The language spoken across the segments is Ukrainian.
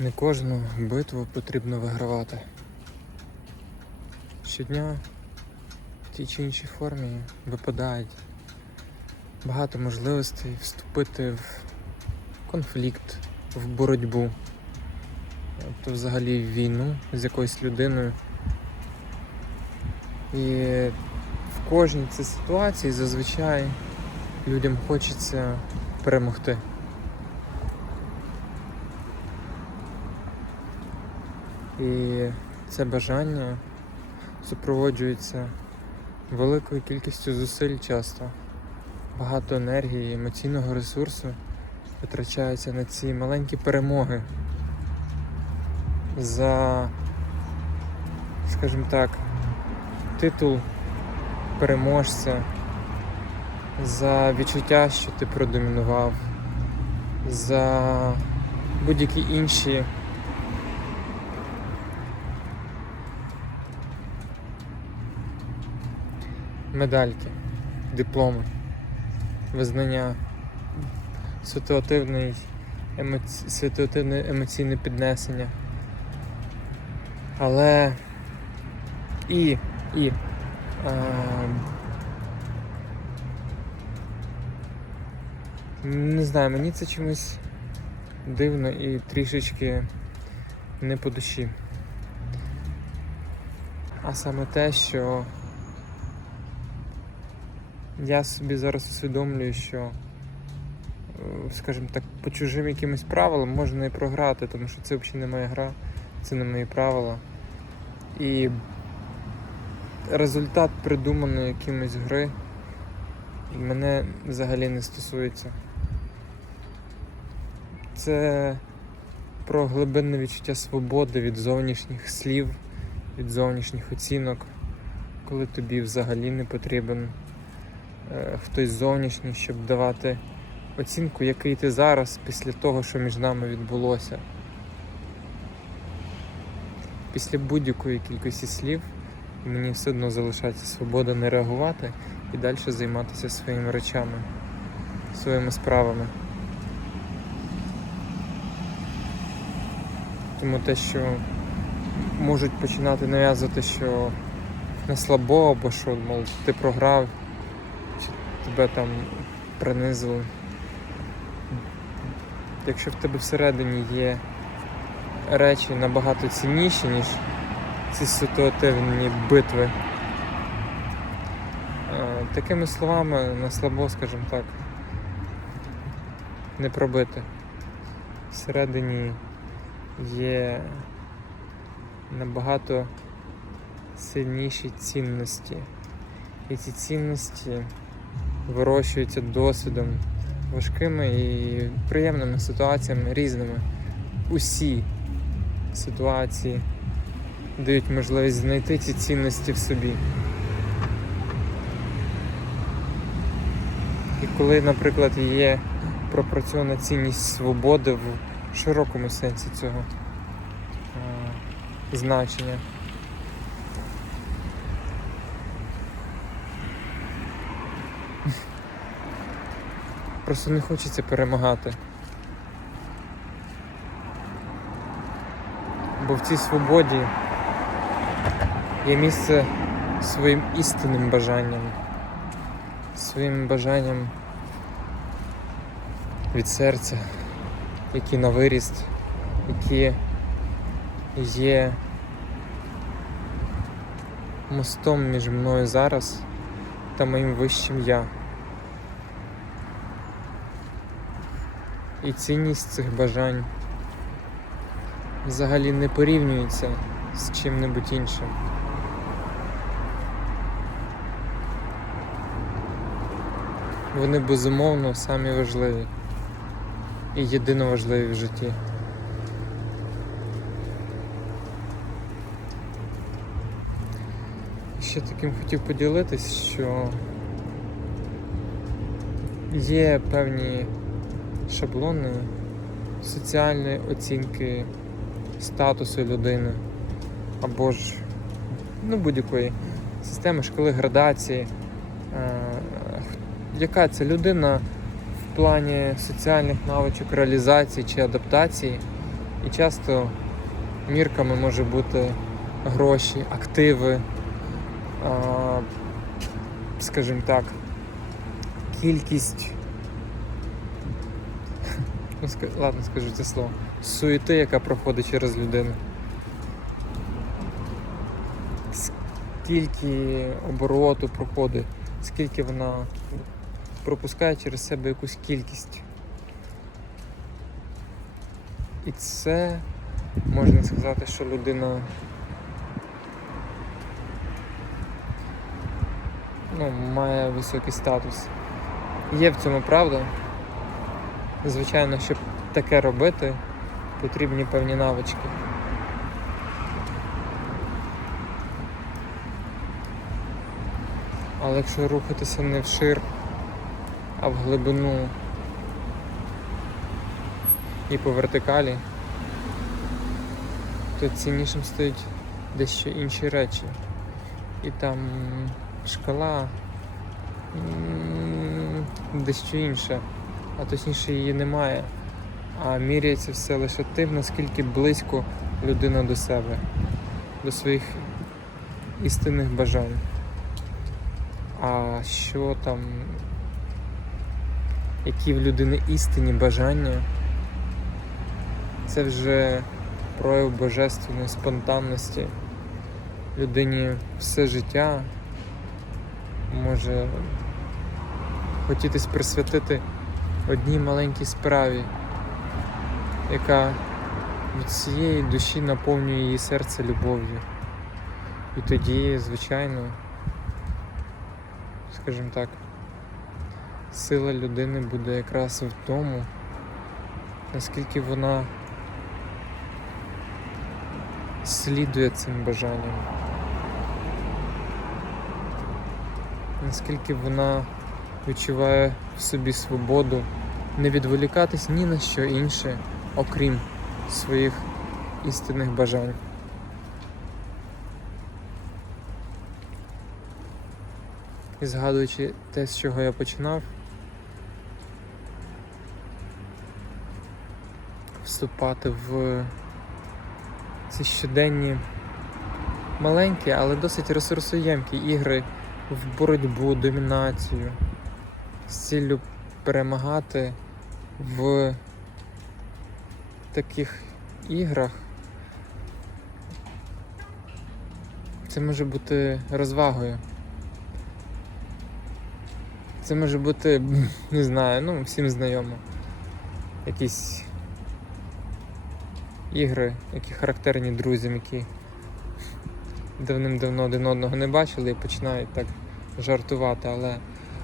Не кожну битву потрібно вигравати. Щодня в тій чи іншій формі випадають багато можливостей вступити в конфлікт, в боротьбу, тобто взагалі в війну з якоюсь людиною. І в кожній цій ситуації зазвичай людям хочеться перемогти. І це бажання супроводжується великою кількістю зусиль часто. Багато енергії, емоційного ресурсу витрачається на ці маленькі перемоги. За, скажімо так, титул переможця, за відчуття, що ти продомінував, за будь-які інші медальки, дипломи, визнання, ситуативний, емоці... ситуативне емоційне піднесення. Але і, і е... не знаю, мені це чомусь дивно і трішечки не по душі. А саме те, що я собі зараз усвідомлюю, що, е, скажімо так, по чужим якимось правилам можна і програти, тому що це взагалі не моя гра, це не мої правила. І результат придуманий якимось гри мене взагалі не стосується. Це про глибинне відчуття свободи від зовнішніх слів, від зовнішніх оцінок, коли тобі взагалі не потрібен хтось зовнішній, щоб давати оцінку, який ти зараз після того, що між нами відбулося. Після будь-якої кількості слів мені все одно залишається свобода не реагувати і далі займатися своїми речами, своїми справами. Тому те, що можуть починати нав'язувати, що не слабо, або що, мов, ти програв, тебе там принизили. Якщо в тебе всередині є речі набагато цінніші, ніж ці ситуативні битви, е, такими словами на слабо, скажімо так, не пробити. Всередині є набагато сильніші цінності. І ці цінності вирощуються досвідом, важкими і приємними ситуаціями різними. Усі ситуації дають можливість знайти ці цінності в собі. І коли, наприклад, є пропрацьована цінність свободи в широкому сенсі цього е, значення. Просто не хочеться перемагати. Бо в цій свободі є місце своїм істинним бажанням, своїм бажанням від серця, які на виріст, які є мостом між мною зараз та моїм вищим я. І цінність цих бажань взагалі не порівнюється з чим-небудь іншим. Вони безумовно самі важливі і єдино важливі в житті. Ще таким хотів поділитись, що є певні шаблони соціальної оцінки статусу людини або ж ну, будь-якої системи шкали градації. Е, Яка це людина в плані соціальних навичок реалізації чи адаптації, І часто мірками може бути гроші, активи, а, скажімо так, кількість. Ну, ска- ладно, скажу це слово. Суєти, яка проходить через людину. Скільки обороту проходить, скільки вона пропускає через себе якусь кількість. І це можна сказати, що людина ну, має високий статус. Є в цьому правда. Звичайно, щоб таке робити, потрібні певні навички. Але якщо рухатися не вшир, а в глибину і по вертикалі, то ціннішим стають дещо інші речі. І там шкала дещо інша, а точніше її немає. А міряється все лише тим, наскільки близько людина до себе, до своїх істинних бажань. А що там, які в людини істинні бажання, це вже прояв божественної спонтанності. Людині все життя може хотітись присвятити одній маленькій справі, яка від всієї душі наповнює її серце любов'ю. І тоді, звичайно, скажімо так, сила людини буде якраз в тому, наскільки вона слідує цим бажанням. Наскільки вона відчуває собі свободу не відволікатись ні на що інше, окрім своїх істинних бажань. І згадуючи те, з чого я починав, вступати в ці щоденні маленькі, але досить ресурсоємкі ігри в боротьбу, домінацію з ціллю перемагати в таких іграх. Це може бути розвагою. Це може бути, не знаю, ну, всім знайомо. Якісь ігри, які характерні друзям, які давним-давно один одного не бачили і починають так жартувати, але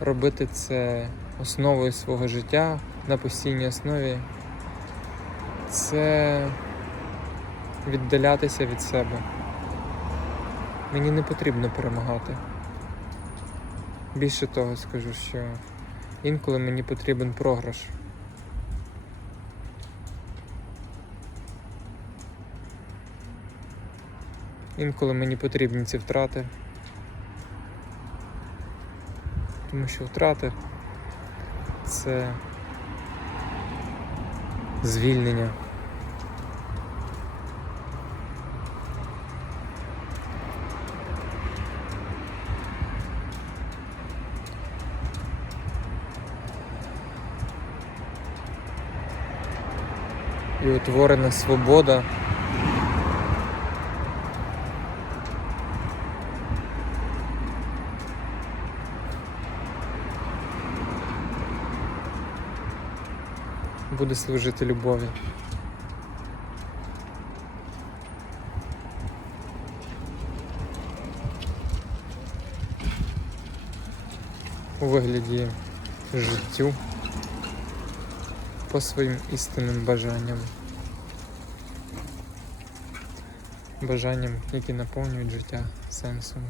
робити це основою свого життя на постійній основі це віддалятися від себе. Мені не потрібно перемагати. Більше того скажу, що інколи мені потрібен програш. Інколи мені потрібні ці втрати. Тому що втрати це звільнення. І утворена свобода. Буде служити любові. У вигляді життю по своїм істинним бажанням. Бажанням, які наповнюють життя сенсом.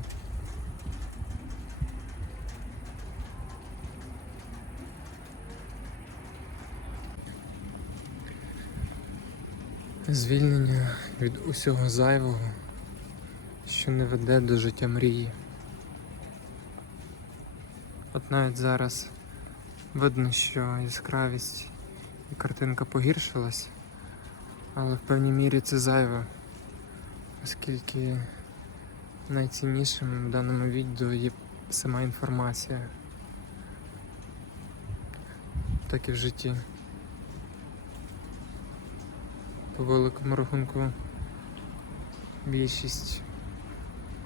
Звільнення від усього зайвого, що не веде до життя мрії. От навіть зараз видно, що яскравість і картинка погіршилась, Але в певній мірі це зайве, оскільки найціннішим в даному відео є сама інформація. Так і в житті. По великому рахунку більшість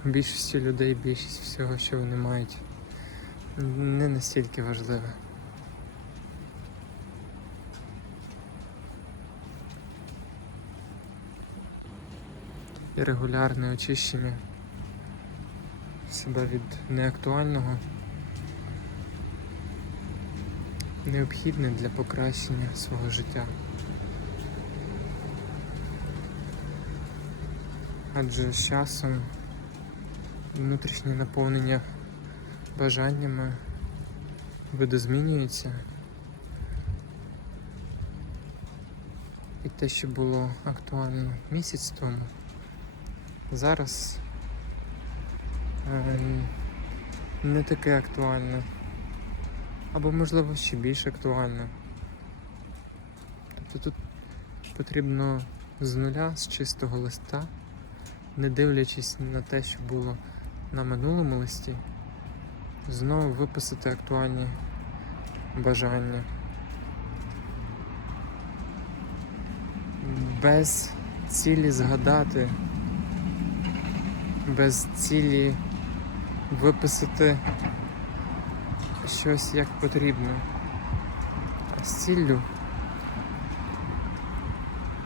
більшості людей більшість всього, що вони мають, не настільки важливе. І регулярне очищення себе від неактуального необхідне для покращення свого життя. Адже з часом внутрішнє наповнення бажаннями видозмінюється. І те, що було актуально місяць тому, зараз е, не таке актуальне. Або, можливо, ще більш актуальне. Тобто тут потрібно з нуля, з чистого листа, не дивлячись на те, що було на минулому листі, знову виписати актуальні бажання. Без цілі згадати, без цілі виписати щось як потрібно. А з ціллю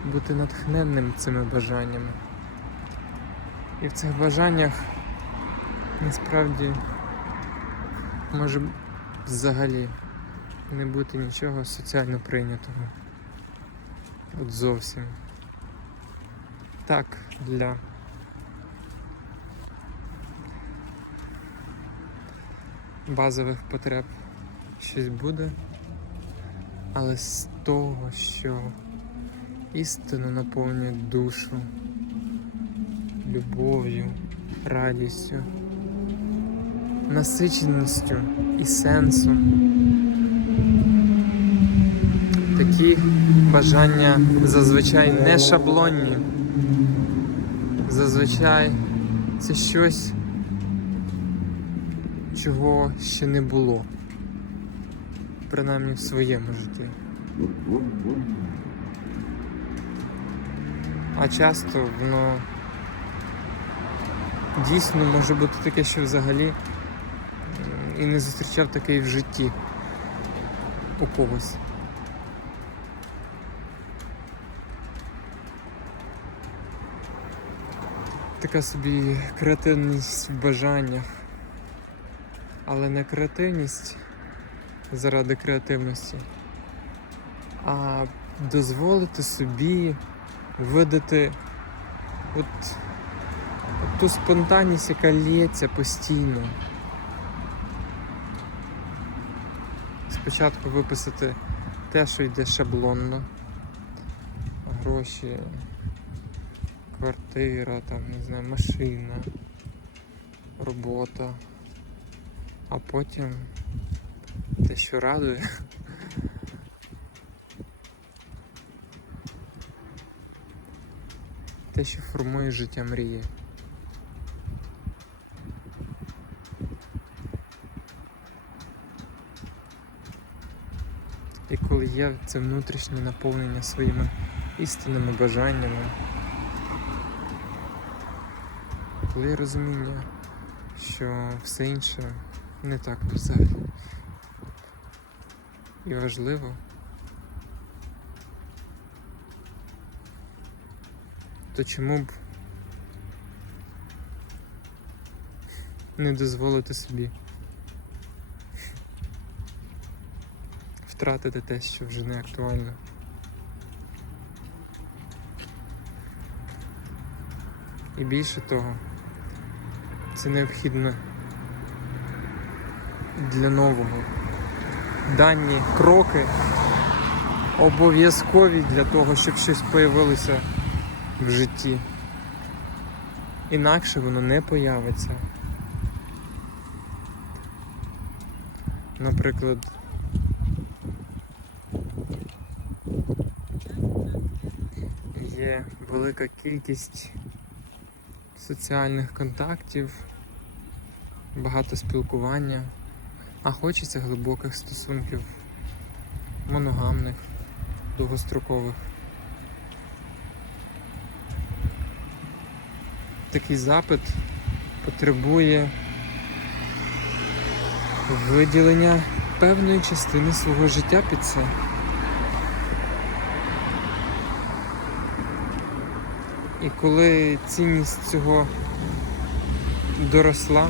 бути натхненним цими бажаннями. І в цих бажаннях насправді може взагалі не бути нічого соціально прийнятого. От зовсім. Так, для базових потреб щось буде, але з того, що істину наповнює душу любов'ю, радістю, насиченістю і сенсом. Такі бажання зазвичай не шаблонні. Зазвичай це щось, чого ще не було. Принаймні в своєму житті. А часто воно дійсно може бути таке, що взагалі і не зустрічав такий в житті у когось. Така собі креативність в бажаннях. Але не креативність заради креативності, а дозволити собі видати от, ту спонтанність, яка лється постійно. Спочатку виписати те, що йде шаблонно. Гроші, квартира, там, не знаю, машина, робота, а потім те, що радує. Те, що формує життя мрії. І коли є це внутрішнє наповнення своїми істинними бажаннями, коли є розуміння, що все інше не так взагалі. І важливо, то чому б не дозволити собі втратити те, що вже не актуально. І більше того, це необхідно для нового. Дані кроки обов'язкові для того, щоб щось появилося в житті. Інакше воно не появиться. Наприклад, є велика кількість соціальних контактів, багато спілкування, а хочеться глибоких стосунків, моногамних, довгострокових. Такий запит потребує виділення певної частини свого життя під це. І коли цінність цього доросла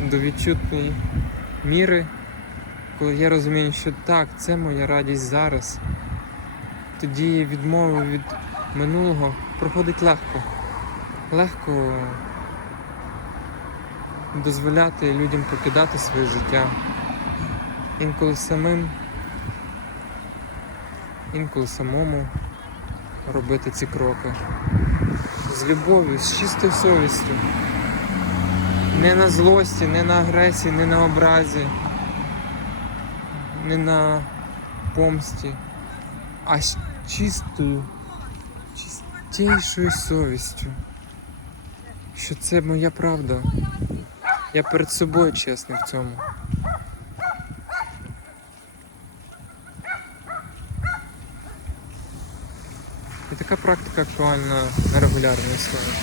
до відчутної міри, коли я розумію, що так, це моя радість зараз, тоді відмова від минулого проходить легко. Легко дозволяти людям покидати своє життя. Інколи самим, інколи самому робити ці кроки. З любов'ю, з чистою совістю. Не на злості, не на агресії, не на образі, не на помсті, а з чистою, чистішою совістю. Що це моя правда. Я перед собою чесний в цьому. Практика актуальна на регулярній основі.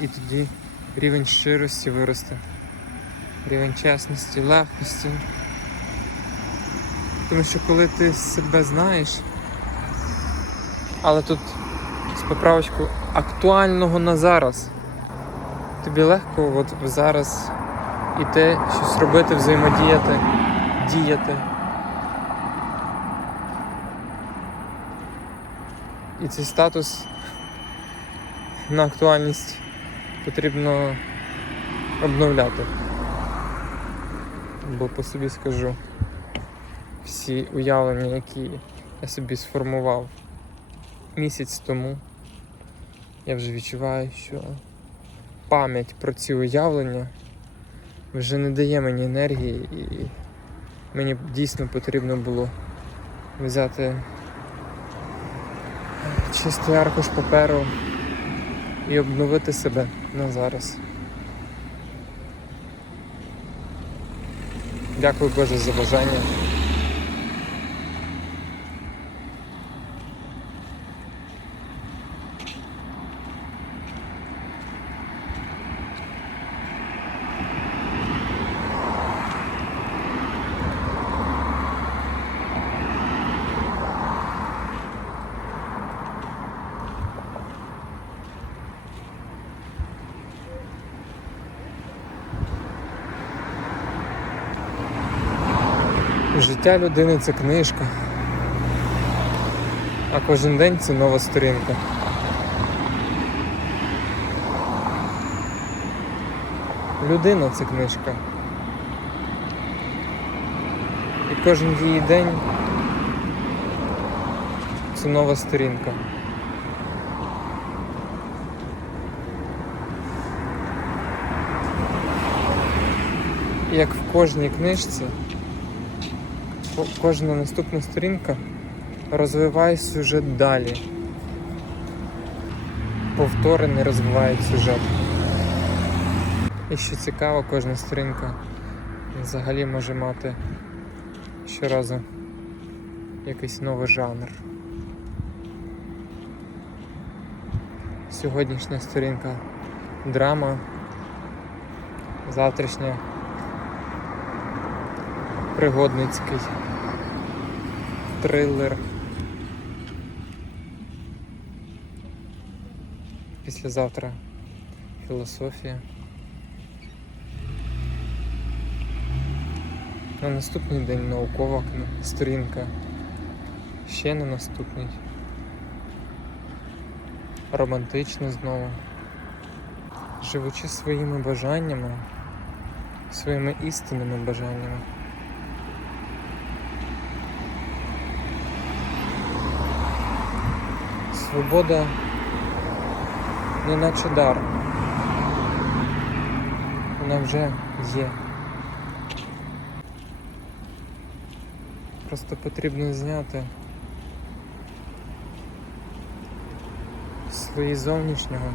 І тоді рівень щирості виросте, рівень чесності, легкості. Тому що коли ти себе знаєш, але тут з поправочку актуального на зараз, тобі легко от зараз іти, щось робити, взаємодіяти, діяти. І цей статус на актуальність потрібно обновляти. Бо по собі скажу, всі уявлення, які я собі сформував місяць тому, я вже відчуваю, що пам'ять про ці уявлення вже не дає мені енергії і мені дійсно потрібно було взяти чистий аркуш паперу і обновити себе на зараз. Дякую Боже за бажання. Життя людини це книжка, а кожен день це нова сторінка. Людина це книжка. І кожен її день це нова сторінка. Як в кожній книжці кожна наступна сторінка розвиває сюжет далі. Повторений розвиває сюжет. І що цікаво, кожна сторінка взагалі може мати щоразу якийсь новий жанр. Сьогоднішня сторінка драма, завтрашня пригодницький трилер. Післязавтра філософія. На наступний день наукова сторінка. Ще на наступний. Романтично знову. Живучи своїми бажаннями, своїми істинними бажаннями. Свобода не наче дар. Вона вже є. Просто потрібно зняти слої зовнішнього,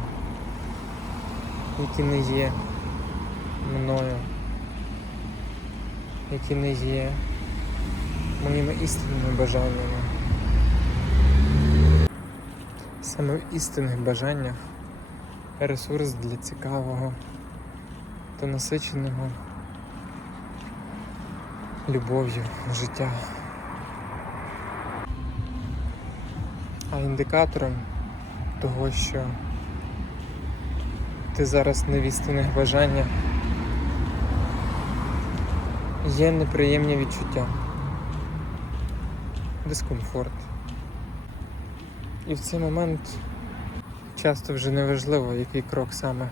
які не є мною, які не є моїми істинними бажаннями. Саме істинних бажаннях ресурс для цікавого та насиченого любов'ю життя. А індикатором того, що ти зараз не в істинних бажаннях, є неприємні відчуття, дискомфорт. І в цей момент часто вже не важливо, який крок саме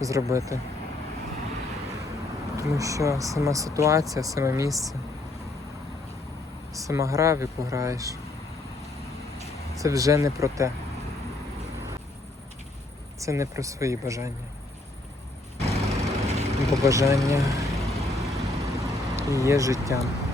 зробити. Тому що сама ситуація, саме місце, сама гра, в яку граєш, це вже не про те. Це не про свої бажання. Бо бажання є життям.